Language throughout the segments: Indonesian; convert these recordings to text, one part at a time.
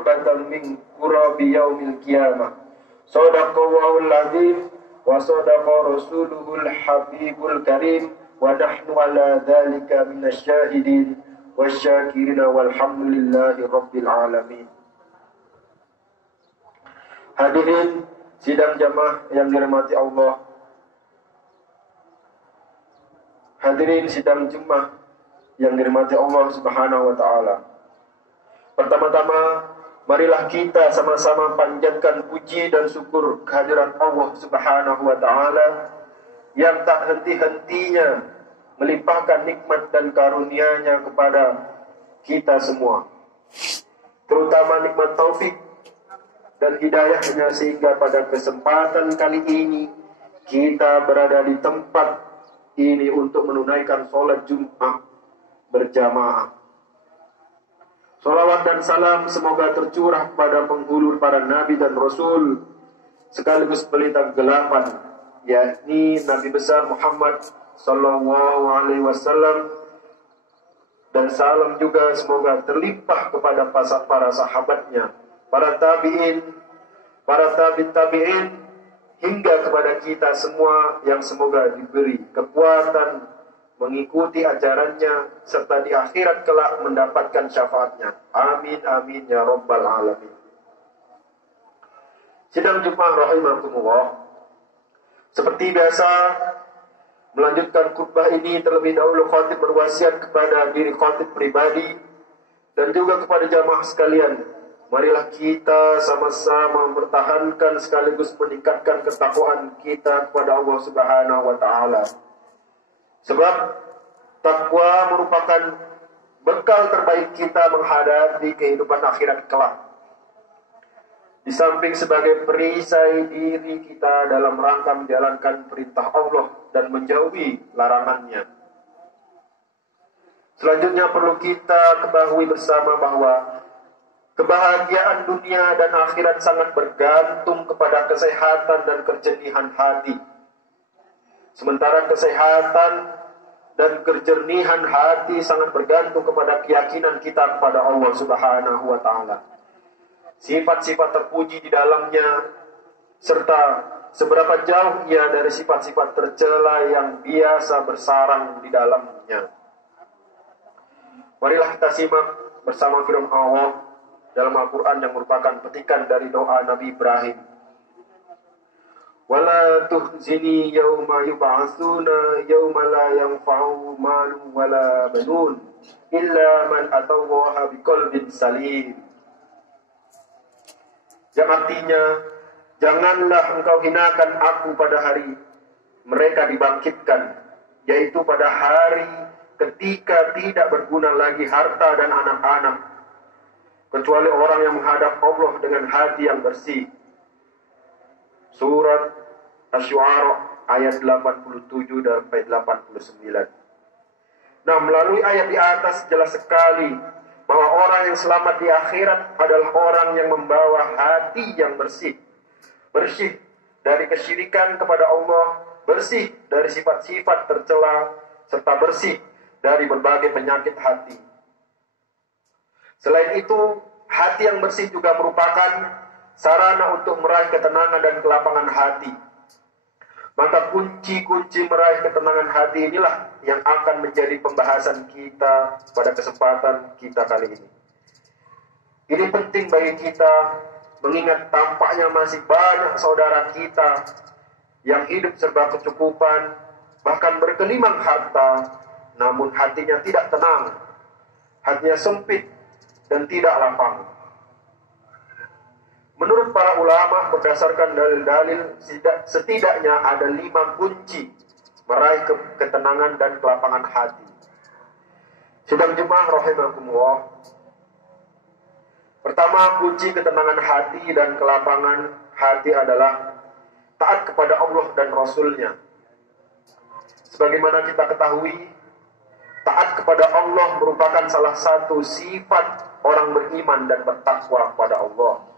Batan min kurabi yaumil qiyamah. Sadaqallahul azim wa sadaqa rasuluhul habibul karim wa nahnu ala dzalika minasyahidin wasyakirin walhamdulillahi rabbil alamin. Hadirin sidang jamaah yang dirahmati Allah. Hadirin sidang Jumat yang dirahmati Allah Subhanahu wa taala. Pertama-tama marilah kita sama-sama panjatkan puji dan syukur kehadirat Allah Subhanahu wa taala yang tak henti-hentinya melimpahkan nikmat dan karunia-Nya kepada kita semua. Terutama nikmat taufik dan hidayah-Nya sehingga pada kesempatan kali ini kita berada di tempat ini untuk menunaikan sholat Jumat berjamaah. Salawat dan salam semoga tercurah pada penghulu para nabi dan rasul sekaligus pelita kegelapan, yakni Nabi besar Muhammad sallallahu alaihi wasallam, dan salam juga semoga terlimpah kepada para sahabatnya, para tabi'in, para tabi'in hingga kepada kita semua yang semoga diberi kekuatan mengikuti ajarannya serta di akhirat kelak mendapatkan syafaatnya. Amin amin ya rabbal alamin. Sidang Jumat rahimakumullah. Seperti biasa, melanjutkan khutbah ini terlebih dahulu khatib berwasiat kepada diri khatib pribadi dan juga kepada jamaah sekalian. Marilah kita sama-sama mempertahankan sekaligus meningkatkan ketakwaan kita kepada Allah Subhanahu wa taala. Sebab takwa merupakan bekal terbaik kita menghadapi kehidupan akhirat kelak. Di samping sebagai perisai diri kita dalam rangka menjalankan perintah Allah dan menjauhi larangannya. Selanjutnya perlu kita ketahui bersama bahwa kebahagiaan dunia dan akhirat sangat bergantung kepada kesehatan dan kejernihan hati. Sementara kesehatan dan kejernihan hati sangat bergantung kepada keyakinan kita kepada Allah Subhanahu wa taala. Sifat-sifat terpuji di dalamnya serta seberapa jauh ia dari sifat-sifat tercela yang biasa bersarang di dalamnya. Marilah kita simak bersama firman Allah dalam Al-Qur'an yang merupakan petikan dari doa Nabi Ibrahim. Wala tuhzini yawma yub'atsuna yawma la yanfa'u malun wala banun illa man atallaha biqalbin salim. Yang artinya, janganlah engkau hinakan aku pada hari mereka dibangkitkan, yaitu pada hari ketika tidak berguna lagi harta dan anak-anak, kecuali orang yang menghadap Allah dengan hati yang bersih. Surat Asy-Syu'ara ayat 87 dan 89. Nah, melalui ayat di atas jelas sekali bahwa orang yang selamat di akhirat adalah orang yang membawa hati yang bersih. Bersih dari kesyirikan kepada Allah, bersih dari sifat-sifat tercela, serta bersih dari berbagai penyakit hati. Selain itu, hati yang bersih juga merupakan sarana untuk meraih ketenangan dan kelapangan hati. Maka kunci-kunci meraih ketenangan hati inilah yang akan menjadi pembahasan kita pada kesempatan kita kali ini. Ini penting bagi kita mengingat tampaknya masih banyak saudara kita yang hidup serba kecukupan, bahkan bergelimang harta, namun hatinya tidak tenang, hatinya sempit dan tidak lapang. Menurut para ulama, berdasarkan dalil-dalil, setidaknya ada 5 kunci meraih ketenangan dan kelapangan hati. Sidang Jumat rahimakumullah. Pertama, kunci ketenangan hati dan kelapangan hati adalah taat kepada Allah dan Rasul-Nya. Sebagaimana kita ketahui, taat kepada Allah merupakan salah satu sifat orang beriman dan bertakwa kepada Allah.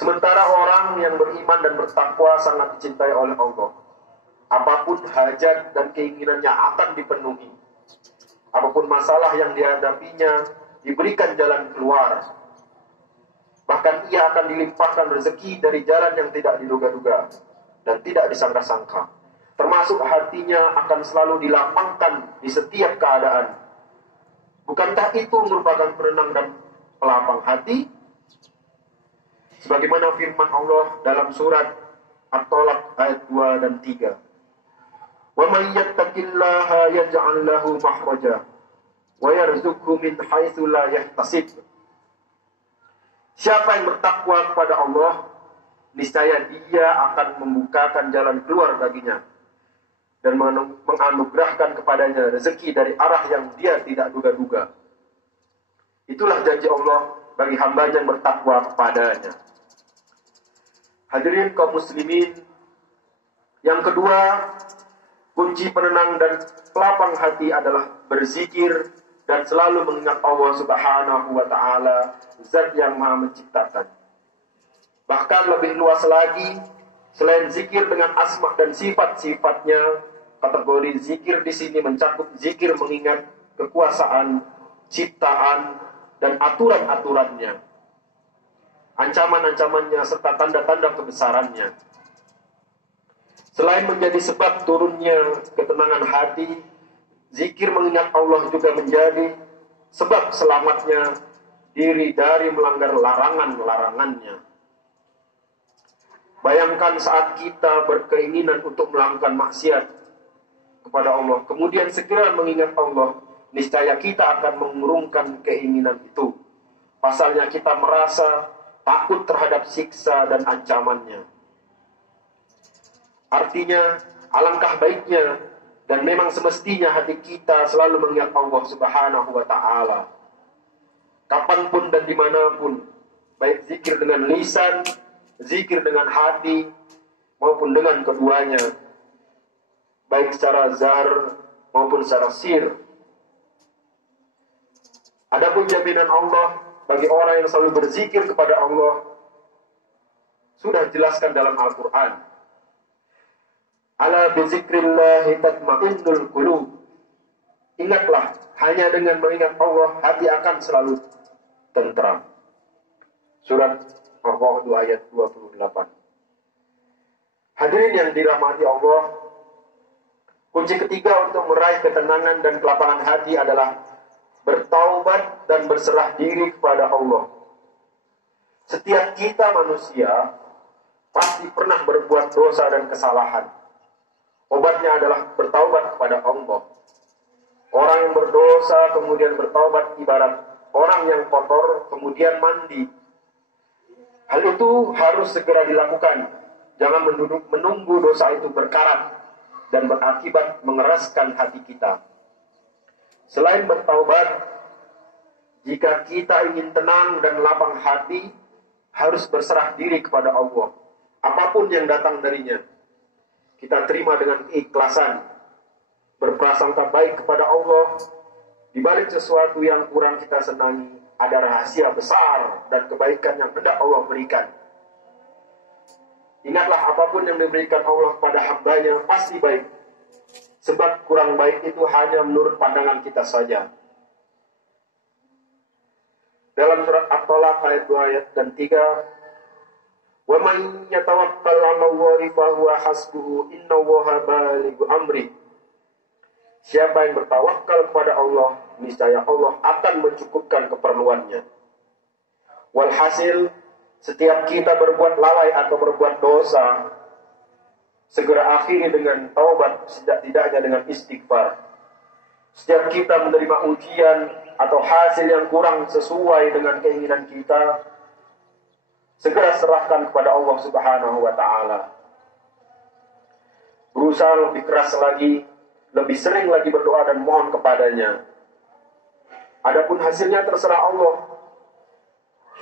Sementara orang yang beriman dan bertakwa sangat dicintai oleh Allah. Apapun hajat dan keinginannya akan dipenuhi. Apapun masalah yang dihadapinya, diberikan jalan keluar. Bahkan ia akan dilimpahkan rezeki dari jalan yang tidak diduga-duga dan tidak disangka-sangka. Termasuk hatinya akan selalu dilapangkan di setiap keadaan. Bukankah itu merupakan penenang dan pelapang hati? Sebagaimana firman Allah dalam surat At-Talaq ayat 2 dan 3. Wa may yattaqillaha yaj'al lahu makhraja wa yarzuqhu min haitsu la yahtasib. Siapa yang bertakwa kepada Allah, niscaya dia akan membukakan jalan keluar baginya dan menganugerahkan kepadanya rezeki dari arah yang dia tidak duga-duga. Itulah janji Allah bagi hambanya yang bertakwa kepadanya. Hadirin kaum muslimin, yang kedua, kunci penenang dan pelapang hati adalah berzikir dan selalu mengingat Allah Subhanahu wa Ta'ala, Zat yang Maha Menciptakan. Bahkan lebih luas lagi, selain zikir dengan asma dan sifat-sifatnya, kategori zikir di sini mencakup zikir mengingat kekuasaan, ciptaan, dan aturan-aturannya, ancaman-ancamannya, serta tanda-tanda kebesarannya. Selain menjadi sebab turunnya ketenangan hati, zikir mengingat Allah juga menjadi sebab selamatnya diri dari melanggar larangan-larangannya. Bayangkan saat kita berkeinginan untuk melakukan maksiat kepada Allah, kemudian segera mengingat Allah, niscaya kita akan mengurungkan keinginan itu. Pasalnya kita merasa takut terhadap siksa dan ancamannya. Artinya, alangkah baiknya dan memang semestinya hati kita selalu mengingat Allah Subhanahu wa Ta'ala. Kapanpun dan dimanapun, baik zikir dengan lisan, zikir dengan hati, maupun dengan keduanya, baik secara zahir maupun secara sir. Adapun jaminan Allah bagi orang yang selalu berzikir kepada Allah sudah dijelaskan dalam Al-Quran. Ala bizikrillahi tatma'innul qulub. Ingatlah, hanya dengan mengingat Allah hati akan selalu tentram. Surat Ar-Ra'd ayat 28. Hadirin yang dirahmati Allah, kunci ketiga untuk meraih ketenangan dan kelapangan hati adalah bertaubat dan berserah diri kepada Allah. Setiap kita manusia pasti pernah berbuat dosa dan kesalahan. Obatnya adalah bertaubat kepada Allah. Orang yang berdosa kemudian bertaubat ibarat orang yang kotor kemudian mandi. Hal itu harus segera dilakukan. Jangan menunggu dosa itu berkarat dan berakibat mengeraskan hati kita. Selain bertaubat, jika kita ingin tenang dan lapang hati, harus berserah diri kepada Allah. Apapun yang datang darinya, kita terima dengan keikhlasan, berprasangka baik kepada Allah. Di balik sesuatu yang kurang kita senangi, ada rahasia besar dan kebaikan yang hendak Allah berikan. Ingatlah, apapun yang diberikan Allah kepada hambanya pasti baik. Sebab kurang baik itu hanya menurut pandangan kita saja. Dalam surat At-Talaq ayat 2 ayat dan 3, "Wa man yatawakkal 'ala Allahi fa huwa hasbuhu, innallaha balighu amri." Siapa yang bertawakal kepada Allah, niscaya Allah akan mencukupkan keperluannya. Walhasil, setiap kita berbuat lalai atau berbuat dosa, segera akhiri dengan taubat, setidak-tidaknya dengan istighfar. Setiap kita menerima ujian atau hasil yang kurang sesuai dengan keinginan kita, segera serahkan kepada Allah Subhanahu wa Ta'ala. Berusaha lebih keras lagi, lebih sering lagi berdoa dan mohon kepadanya. Adapun hasilnya terserah Allah.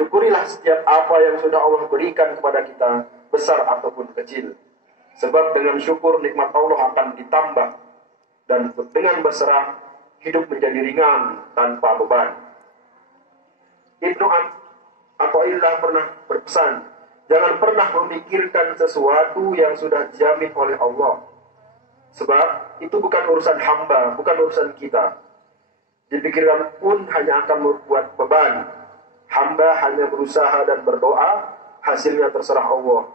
Syukurilah setiap apa yang sudah Allah berikan kepada kita, besar ataupun kecil. Sebab dengan syukur nikmat Allah akan ditambah, dan dengan berserah hidup menjadi ringan tanpa beban. Ibnu Athaillah pernah berpesan, jangan pernah memikirkan sesuatu yang sudah dijamin oleh Allah. Sebab itu bukan urusan hamba, bukan urusan kita. Dipikirkan pun hanya akan membuat beban. Hamba hanya berusaha dan berdoa, hasilnya terserah Allah.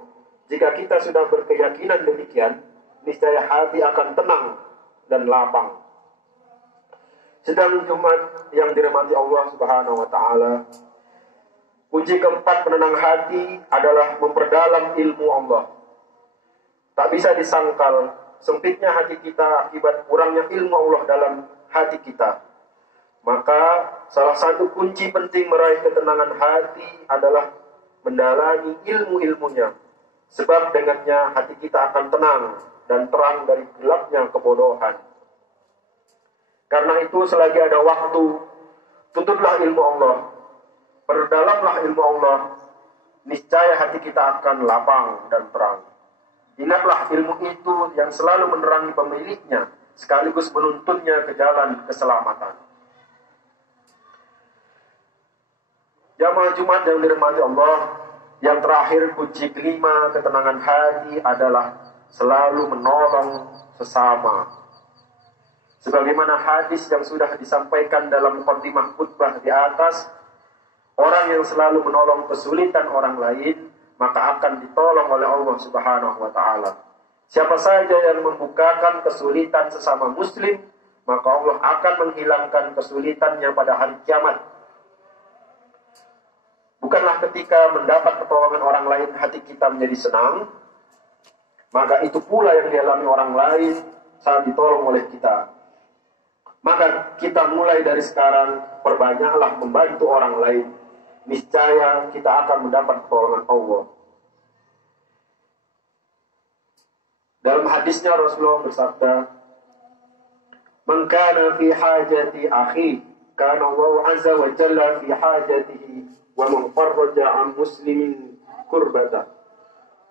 Jika kita sudah berkeyakinan demikian, niscaya hati akan tenang dan lapang. Sedang Jumat yang dirahmati Allah Subhanahu wa taala, kunci keempat penenang hati adalah memperdalam ilmu Allah. Tak bisa disangkal sempitnya hati kita akibat kurangnya ilmu Allah dalam hati kita. Maka salah satu kunci penting meraih ketenangan hati adalah mendalami ilmu-ilmunya. Sebab dengannya hati kita akan tenang dan terang dari gelapnya kebodohan. Karena itu selagi ada waktu, tuntutlah ilmu Allah. Perdalamlah ilmu Allah. Niscaya hati kita akan lapang dan terang. Ingatlah ilmu itu yang selalu menerangi pemiliknya, sekaligus menuntunnya ke jalan keselamatan. Jamaah Jumat yang dirahmati Allah, yang terakhir kunci kelima ketenangan hati adalah selalu menolong sesama. Sebagaimana hadis yang sudah disampaikan dalam mukadimah khutbah di atas, orang yang selalu menolong kesulitan orang lain, maka akan ditolong oleh Allah Subhanahu wa taala. Siapa saja yang membukakan kesulitan sesama muslim, maka Allah akan menghilangkan kesulitannya pada hari kiamat. Bukanlah ketika mendapat pertolongan orang lain hati kita menjadi senang, maka itu pula yang dialami orang lain saat ditolong oleh kita. Maka kita mulai dari sekarang perbanyaklah membantu orang lain. Niscaya kita akan mendapat pertolongan Allah. Dalam hadisnya Rasulullah bersabda, "Man kana fi hajati akhi, kana Allah azza wa jalla fi hajatihi, wa man farraja an muslimin kurbata,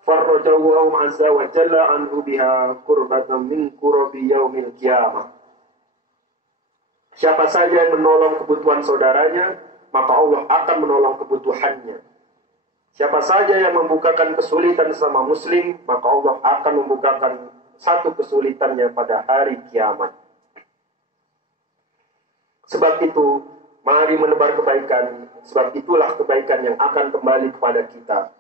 farraja Allah azza wa jalla anhu biha kurbatan min kurabi yaumil qiyamah." Siapa saja yang menolong kebutuhan saudaranya, maka Allah akan menolong kebutuhannya. Siapa saja yang membukakan kesulitan sama muslim, maka Allah akan membukakan satu kesulitannya pada hari kiamat. Sebab itu, mari menebar kebaikan, sebab itulah kebaikan yang akan kembali kepada kita.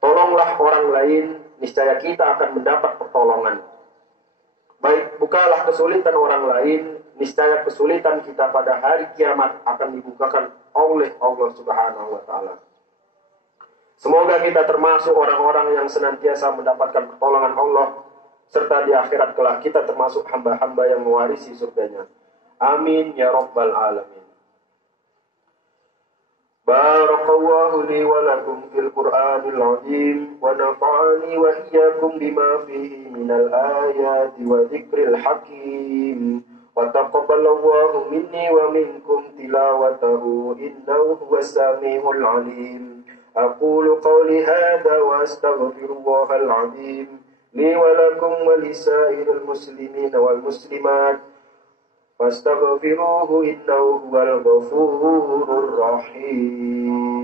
Tolonglah orang lain, niscaya kita akan mendapat pertolongan. Baik, bukalah kesulitan orang lain, niscaya kesulitan kita pada hari kiamat akan dibukakan oleh Allah Subhanahu wa taala. Semoga kita termasuk orang-orang yang senantiasa mendapatkan pertolongan Allah, serta di akhirat kelak kita termasuk hamba-hamba yang mewarisi surganya. Amin ya rabbal alamin. Barakallahu li wa lakum fil Qur'anil azim wa nafa'ani wa iyyakum bima fihi minal ayati wa dzikril hakim. Wa taqabbalallahu minni wa minkum tilawatahu innahu huwas samiul alim. Aqulu qawli hadza wa astaghfirullahal azim li wa lakum wa lisairil muslimin wal muslimat fastaghfiruhu innahu huwal ghafurur rahim.